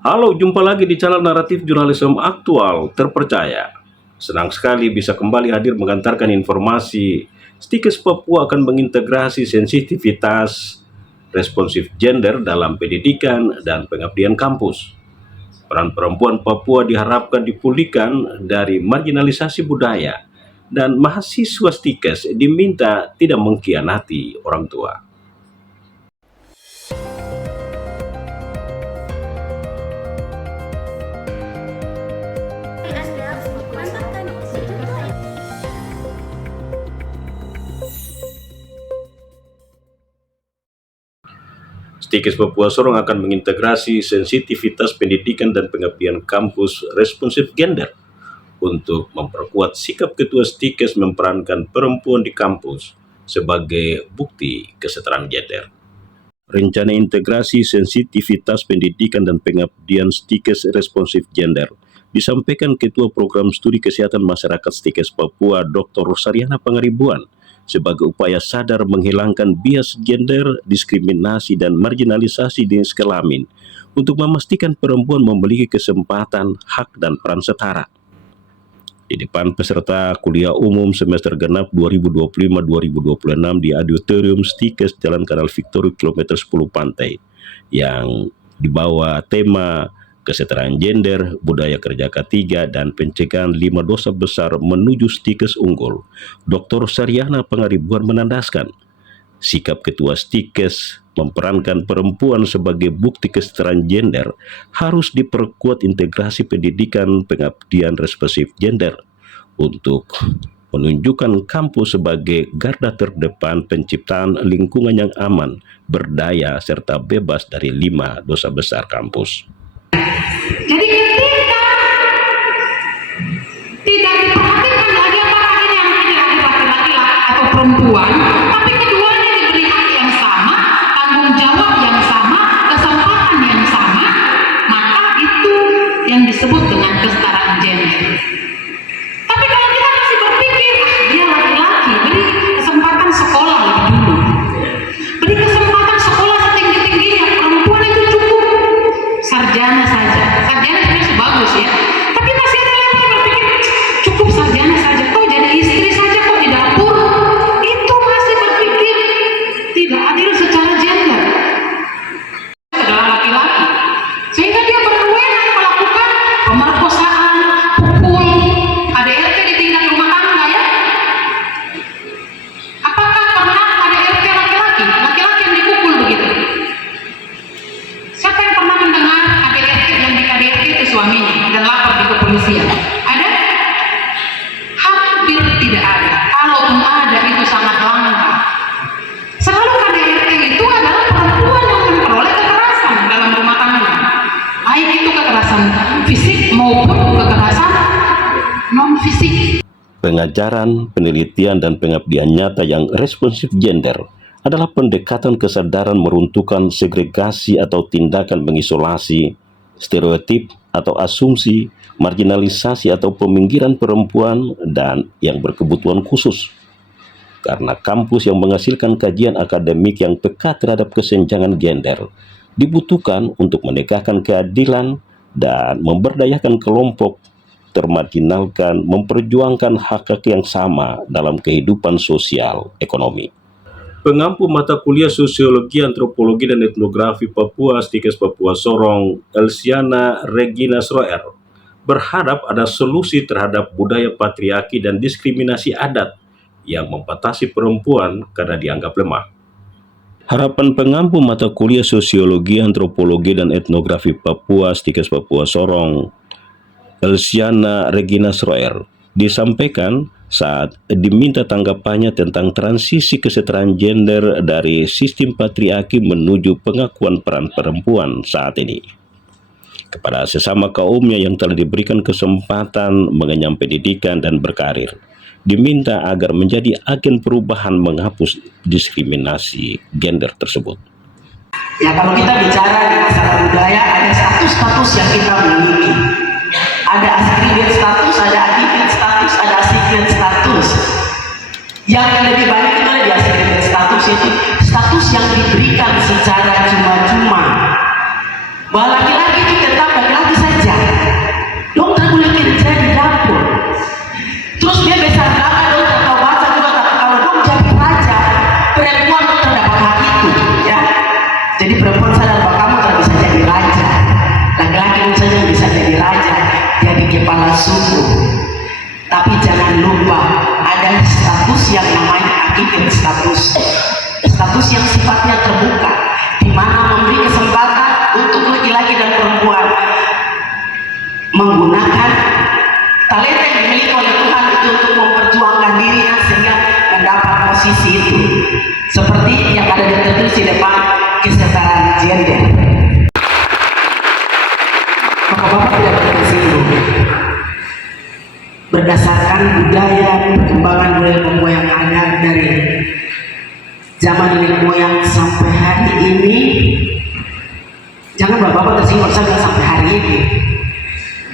Halo, jumpa lagi di channel Naratif Jurnalisme Aktual Terpercaya. Senang sekali bisa kembali hadir mengantarkan informasi. Stikes Papua akan mengintegrasi sensitivitas responsif gender dalam pendidikan dan pengabdian kampus. Peran perempuan Papua diharapkan dipulihkan dari marginalisasi budaya, dan mahasiswa Stikes diminta tidak mengkhianati orang tua. Stikes Papua Sorong akan mengintegrasi sensitivitas pendidikan dan pengabdian kampus responsif gender untuk memperkuat sikap ketua Stikes memperankan perempuan di kampus sebagai bukti kesetaraan gender. Rencana integrasi sensitivitas pendidikan dan pengabdian Stikes responsif gender disampaikan Ketua Program Studi Kesehatan Masyarakat Stikes Papua Dr. Saryana Pangaribuan sebagai upaya sadar menghilangkan bias gender, diskriminasi, dan marginalisasi jenis kelamin untuk memastikan perempuan memiliki kesempatan, hak, dan peran setara. Di depan peserta kuliah umum semester genap 2025-2026 di Auditorium Stikes Jalan Kanal Victory Kilometer 10 Pantai yang dibawa tema kesetaraan gender, budaya kerja ketiga, dan pencegahan 5 dosa besar menuju Stikes unggul. Dr. Saryana Pangaribuan menandaskan sikap ketua Stikes memperankan perempuan sebagai bukti kesetaraan gender harus diperkuat integrasi pendidikan pengabdian responsif gender untuk menunjukkan kampus sebagai garda terdepan penciptaan lingkungan yang aman, berdaya, serta bebas dari 5 dosa besar kampus. Jadi ketika tidak diperhatikan lagi apakah ini yang tidak laki-laki atau perempuan, tapi keduanya diberi hak yang sama, tanggung jawab yang sama, kesempatan yang sama, maka itu yang disebut dengan kesetaraan gender. Tapi kalau kita masih berpikir, dia laki-laki, beri kesempatan sekolah lebih dulu, beri kesempatan sekolah setinggi-tingginya, perempuan itu cukup sarjana saja. Sarjana sebenarnya bagus ya, tapi masih ada yang berpikir cukup sarjana saja, kok jadi istri saja, kok di dapur. Itu masih berpikir tidak adil secara gender. Adalah laki-laki, sehingga dia berwenang melakukan pemerkosaan, pukul, KDRT di tingkat rumah tangga ya. Apakah pernah KDRT laki-laki? Laki-laki yang dipukul begitu? Siapa yang pernah mendengar KDRT yang di KDRT itu suaminya dan lapor di kepolisian? Ada? Hampir tidak ada. Kalaupun ada, itu sangat langka. Selalu KDRT itu adalah perempuan yang memperoleh kekerasan dalam rumah tangga, baik itu kekerasan fisik maupun kekerasan non fisik. Pengajaran, penelitian, dan pengabdian nyata yang responsif gender adalah pendekatan kesadaran meruntuhkan segregasi atau tindakan mengisolasi, stereotip atau asumsi, marginalisasi atau peminggiran perempuan dan yang berkebutuhan khusus. Karena kampus yang menghasilkan kajian akademik yang peka terhadap kesenjangan gender dibutuhkan untuk menegakkan keadilan dan memberdayakan kelompok termarginalkan, memperjuangkan hak-hak yang sama dalam kehidupan sosial ekonomi. Pengampu mata kuliah Sosiologi, Antropologi, dan Etnografi Papua Stikes Papua Sorong, Elsiana Regina Sroer, berharap ada solusi terhadap budaya patriarki dan diskriminasi adat yang membatasi perempuan karena dianggap lemah. Harapan pengampu mata kuliah Sosiologi, Antropologi, dan Etnografi Papua Stikes Papua Sorong, Elsiana Regina Sroer, disampaikan saat diminta tanggapannya tentang transisi kesetaraan gender dari sistem patriarki menuju pengakuan peran perempuan saat ini. Kepada sesama kaumnya yang telah diberikan kesempatan mengenyam pendidikan dan berkarir, diminta agar menjadi agen perubahan menghapus diskriminasi gender tersebut. Ya, kalau kita bicara di masalah budaya, ada status-status yang kita miliki. Ada askribit status, ada akibit status, ada asiklet status. Yang lebih banyak itu ada di askribit status, itu status yang diberikan secara cuma-cuma. Bahwa laki-laki itu tetap sebuah suku. Tapi jangan lupa ada status yang namanya affiliate status. Status yang sifatnya terbuka, di mana memberi kesempatan untuk laki-laki dan perempuan menggunakan talenta yang dimiliki oleh Tuhan itu untuk memperjuangkan dirinya sehingga mendapat posisi itu. Seperti yang ada tertulis di depan, kesetaraan gender. Bapak-bapak tidak tersinggung. Berdasarkan budaya perkembangan budaya yang ada dari zaman nenek moyang sampai hari ini, jangan bapak-bapak tersinggung saya bilang sampai hari ini,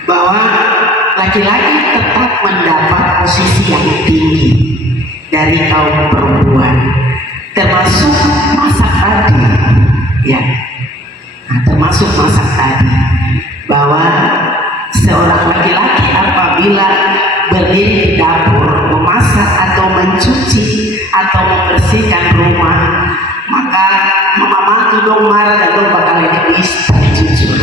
bahwa laki-laki tetap mendapat posisi yang tinggi dari kaum perempuan, termasuk masak tadi, ya, nah, termasuk masak tadi, bahwa seorang laki-laki apabila berdiri di dapur memasak atau mencuci atau membersihkan rumah, maka mama mantu dong marah dan dong bakal egois, jujur.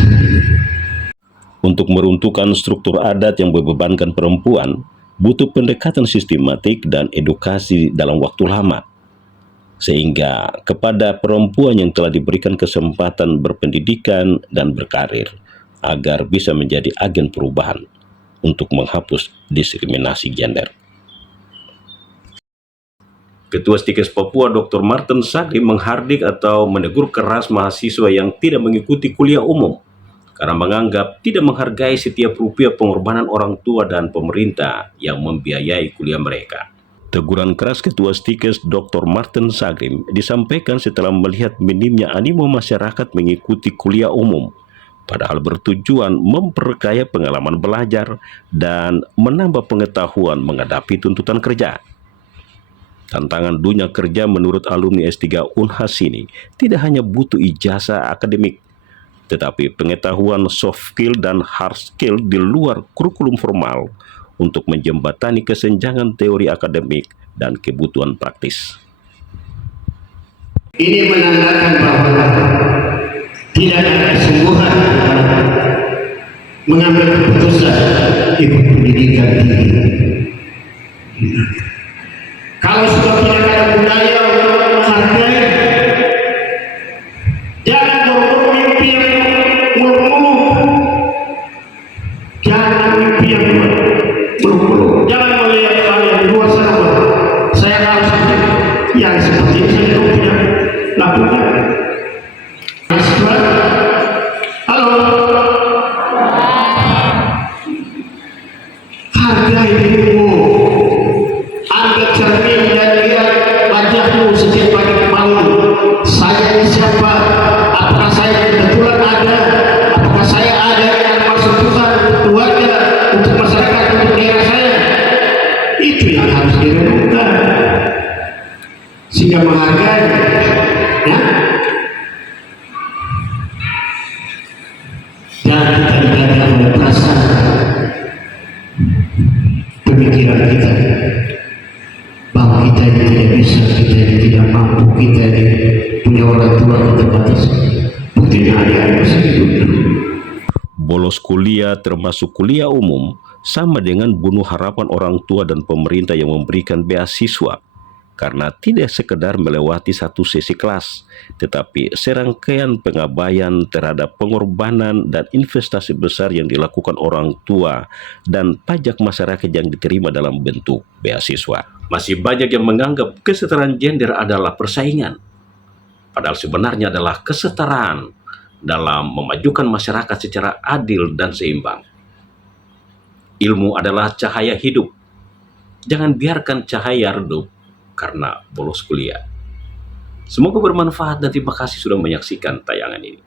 Untuk meruntuhkan struktur adat yang membebankan perempuan, butuh pendekatan sistematik dan edukasi dalam waktu lama. Sehingga kepada perempuan yang telah diberikan kesempatan berpendidikan dan berkarir, agar bisa menjadi agen perubahan untuk menghapus diskriminasi gender. Ketua Stikes Papua Dr. Martin Sagrim menghardik atau menegur keras mahasiswa yang tidak mengikuti kuliah umum karena menganggap tidak menghargai setiap rupiah pengorbanan orang tua dan pemerintah yang membiayai kuliah mereka. Teguran keras Ketua Stikes Dr. Martin Sagrim disampaikan setelah melihat minimnya animo masyarakat mengikuti kuliah umum, padahal bertujuan memperkaya pengalaman belajar dan menambah pengetahuan menghadapi tuntutan kerja. Tantangan dunia kerja menurut alumni S3 Unhas ini tidak hanya butuh ijazah akademik, tetapi pengetahuan soft skill dan hard skill di luar kurikulum formal untuk menjembatani kesenjangan teori akademik dan kebutuhan praktis. Ini menandakan bahwa tidak ada kesungguhan mengambil keputusan ikut pendidikan tinggi. Kalau sudah tidak ada budaya untuk menghargai, jangan berburu mimpi yang muluk-muluk, jangan mimpi yang muluk-muluk, jangan melihat hal yang di luar sana. Saya harus yang seperti ini saya tidak lakukan. Halo, hargai dirimu, ambil cermin dan lihat wajahmu setiap pagi bangun. Saya ini siapa? Apakah saya kebetulan ada? Apakah saya ada yang maksud Tuhan untuk keluarga, untuk masyarakat, untuk daerah saya? Itu yang harus direnungkan sehingga menghargai, ya. Dan kita dikatakan oleh perasaan pemikiran kita bahwa kita ini tidak bisa, kita ini tidak mampu, kita ini punya orang tua kita batas. Buktinya adik-adik masih hidup. Bolos kuliah termasuk kuliah umum sama dengan bunuh harapan orang tua dan pemerintah yang memberikan beasiswa, karena tidak sekedar melewati satu sesi kelas, tetapi serangkaian pengabaian terhadap pengorbanan dan investasi besar yang dilakukan orang tua dan pajak masyarakat yang diterima dalam bentuk beasiswa. Masih banyak yang menganggap kesetaraan gender adalah persaingan, padahal sebenarnya adalah kesetaraan dalam memajukan masyarakat secara adil dan seimbang. Ilmu adalah cahaya hidup. Jangan biarkan cahaya redup karena bolos kuliah. Semoga bermanfaat dan terima kasih sudah menyaksikan tayangan ini.